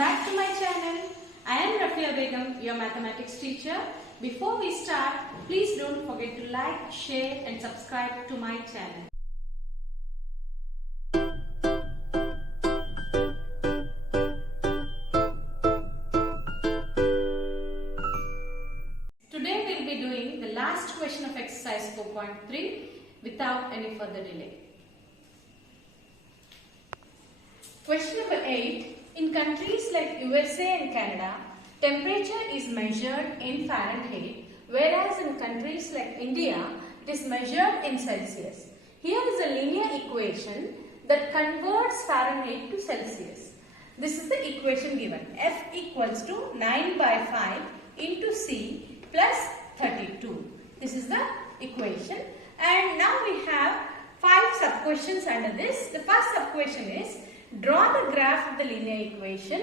back to my channel. I am Rafia Begum, your mathematics teacher. Before we start, please don't forget to like, share and subscribe to my channel. Today we will be doing the last question of exercise 4.3 without any further delay. Question number 8. In countries like USA and Canada, temperature is measured in Fahrenheit, whereas in countries like India, it is measured in Celsius. Here is a linear equation that converts Fahrenheit to Celsius. This is the equation given. F equals to 9 by 5 into C plus 32. This is the equation. And now we have 5 sub-questions under this. The first sub-question is, draw the graph of the linear equation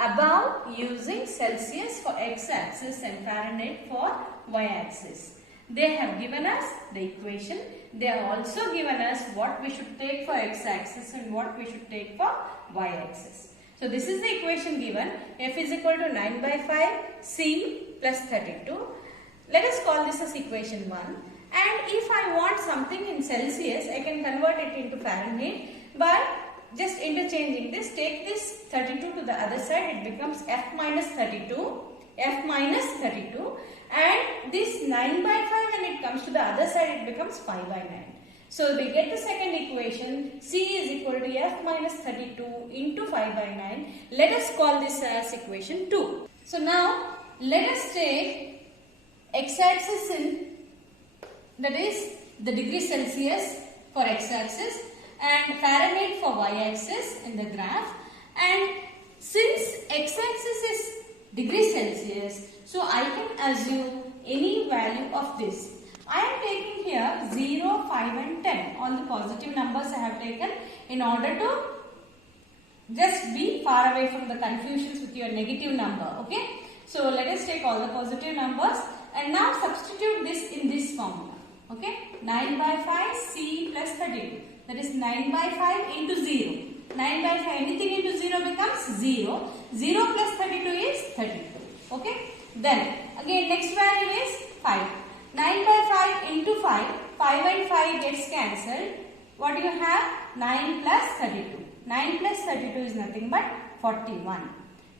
above using Celsius for x-axis and Fahrenheit for y-axis. They have given us the equation. They have also given us what we should take for x-axis and what we should take for y-axis. So this is the equation given. F is equal to 9 by 5, C plus 32. Let us call this as equation 1. And if I want something in Celsius, I can convert it into Fahrenheit by just interchanging this. Take this 32 to the other side, it becomes F minus 32, F minus 32, and this 9 by 5 when it comes to the other side, it becomes 5 by 9. So we get the second equation, C is equal to F minus 32 into 5 by 9. Let us call this as equation 2. So now let us take x-axis in, that is the degree Celsius for x-axis, and Fahrenheit for y-axis in the graph. And since x-axis is degree Celsius, so I can assume any value of this. I am taking here 0, 5 and 10. All the positive numbers I have taken in order to just be far away from the confusions with your negative number. Okay. So let us take all the positive numbers and now substitute this in this formula. Okay. 9 by 5 C plus 32. That is 9 by 5 into 0. 9 by 5, anything into 0 becomes 0. 0 plus 32 is 32. Okay. Then again next value is 5. 9 by 5 into 5. 5 and 5 gets cancelled. What do you have? 9 plus 32. 9 plus 32 is nothing but 41.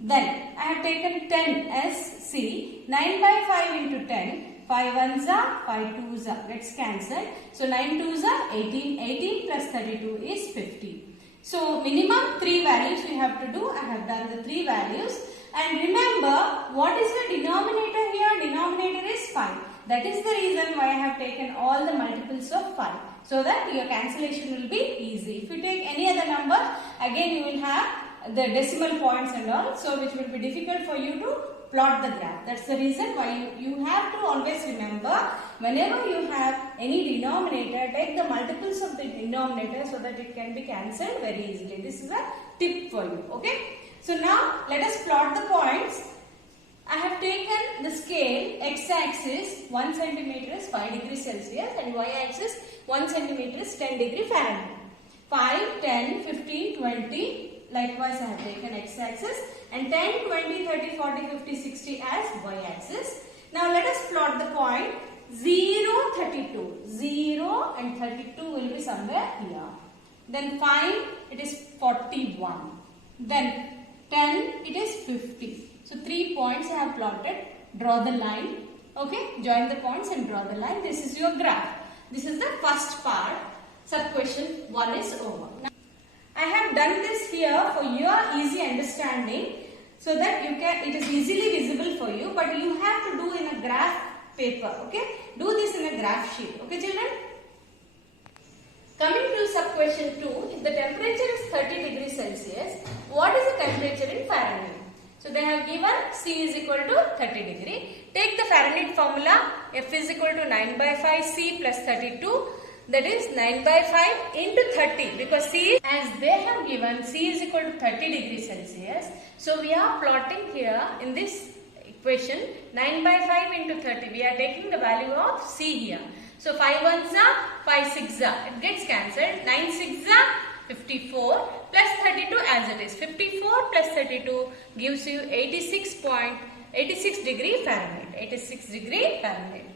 Then I have taken 10 as C. 9 by 5 into 10. 5 ones are, 5 twos are, gets cancelled. So 9 twos are 18. 18 plus 32 is 50. So minimum 3 values we have to do. I have done the 3 values. And remember, what is the denominator here? Denominator is 5. That is the reason why I have taken all the multiples of 5. So that your cancellation will be easy. If you take any other number, again you will have the decimal points and all. So which will be difficult for you to plot the graph. That's the reason why you have to always remember, whenever you have any denominator, take the multiples of the denominator so that it can be cancelled very easily. This is a tip for you. Okay. So now let us plot the points. I have taken the scale. X-axis 1 centimeter is 5 degrees Celsius and y-axis 1 centimeter is 10 degree Fahrenheit. 5, 10, 15, 20. Likewise I have taken x-axis and 10, 20, 30, 40, 50, 60 as y-axis. Now let us plot the point 0, 32. 0 and 32 will be somewhere here. Then 5, it is 41. Then 10, it is 50. So 3 points I have plotted. Draw the line. Okay, join the points and draw the line. This is your graph. This is the first part. Sub-question 1 is over. Now, I have done this here for your easy understanding so that it is easily visible for you, but you have to do in a graph paper. Okay, do this in a graph sheet. Okay children. Coming to sub-question 2, if the temperature is 30 degrees Celsius, what is the temperature in Fahrenheit? So they have given C is equal to 30 degree. Take the Fahrenheit formula. F is equal to 9 by 5 C plus 32. That is 9 by 5 into 30, because C, as they have given, C is equal to 30 degrees Celsius. So we are plotting here in this equation 9 by 5 into 30. We are taking the value of C here. So 5 ones are, 5 6 are. It gets cancelled. 9 6 are, 54 plus 32 as it is. 54 plus 32 gives you 86 degree Fahrenheit. 86 degree Fahrenheit.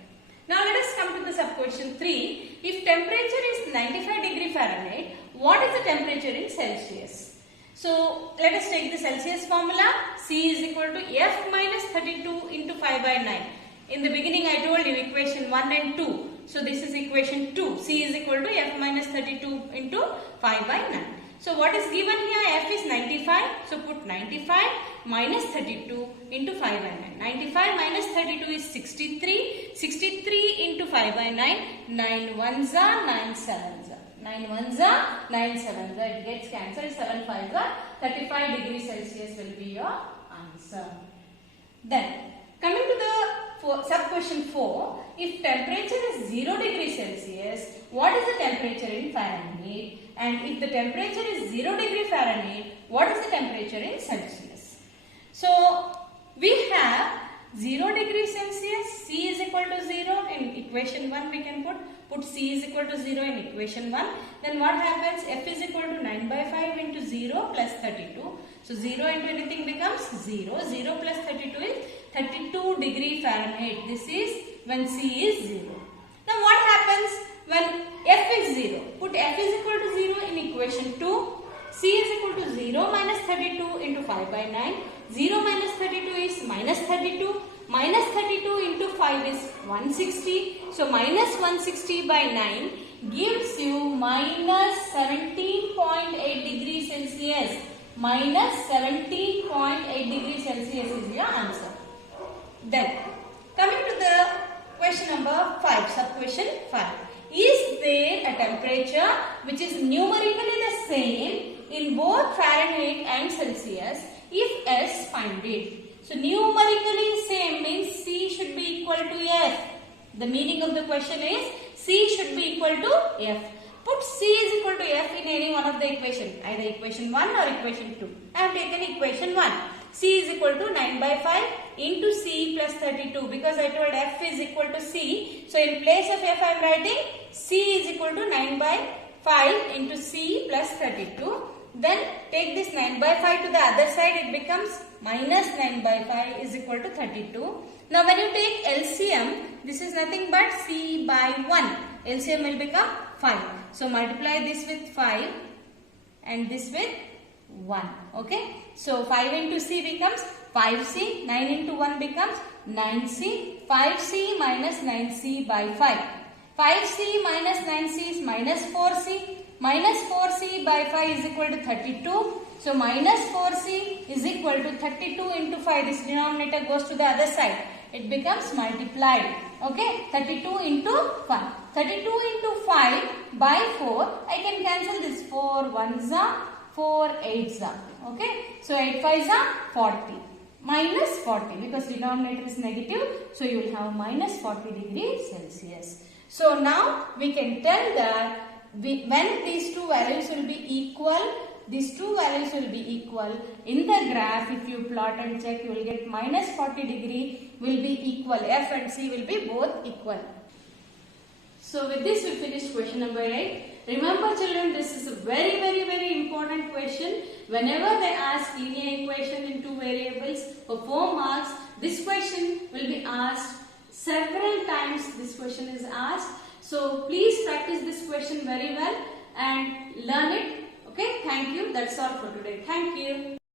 Now let us come to the sub question 3. If temperature is 95 degree Fahrenheit, what is the temperature in Celsius? So let us take the Celsius formula. C is equal to F minus 32 into 5 by 9. In the beginning I told you equation 1 and 2. So this is equation 2. C is equal to F minus 32 into 5 by 9. So what is given here? F is 95. So put 95 minus 32 into 5 by 9. 95 minus 32 is 63. 63 into 5 by 9. 9 ones are 9 sevens are. 9 ones are 9 sevens are. It gets cancelled. 7 fives are 35 degrees Celsius will be your answer. Then coming to the sub question 4. If temperature is 0 degrees Celsius, what is the temperature in Fahrenheit? And if the temperature is 0 degree Fahrenheit, what is the temperature in Celsius? So we have 0 degree Celsius, C is equal to 0. In equation 1 we can put C is equal to 0 in equation 1. Then what happens? F is equal to 9 by 5 into 0 plus 32. So 0 into anything becomes 0. 0 plus 32 is 32 degree Fahrenheit. This is when C is 0. Now what happens when F is 0? Put F is equal to 0 in equation 2. C is equal to 0 minus 32 into 5 by 9. 0 minus 32 is minus 32. Minus 32 into 5 is 160. So minus 160 by 9 gives you minus 17.8 degrees Celsius. Minus 17.8 degrees Celsius is your answer. Then coming to the question number 5, sub question 5. Is there a temperature which is numerically the same in both Fahrenheit and Celsius? If yes, find it. So numerically same means C should be equal to F. The meaning of the question is C should be equal to F. Put C is equal to F in any one of the equation, either equation 1 or equation 2. I have taken equation 1. C is equal to 9 by 5 into C plus 32 because I told F is equal to C. So in place of F I am writing C is equal to 9 by 5 into C plus 32. Then take this 9 by 5 to the other side, it becomes minus 9 by 5 is equal to 32. Now when you take LCM, this is nothing but C by 1. LCM will become 5. So multiply this with 5 and this with 1. Okay. So 5 into C becomes 5C. 9 into 1 becomes 9C. 5C minus 9C by 5. 5C minus 9C is minus 4C. Minus 4C by 5 is equal to 32. So minus 4C is equal to 32 into 5. This denominator goes to the other side. It becomes multiplied. Okay. 32 into 5. 32 into 5 by 4. I can cancel this. 4 1s are 4 8s are. Okay. So 8 5s are 40. Minus 40 because denominator is negative. So you will have minus 40 degrees Celsius. So now we can tell that when these two values will be equal, these two values will be equal. In the graph, if you plot and check, you will get minus 40 degree will be equal. F and C will be both equal. So with this we finished question number 8. Remember children, this is a very important question. Whenever they ask linear equation in two variables for 4 marks, this question will be asked several times. This question is asked. So please practice this question very well and learn it. Okay, thank you. That's all for today. Thank you.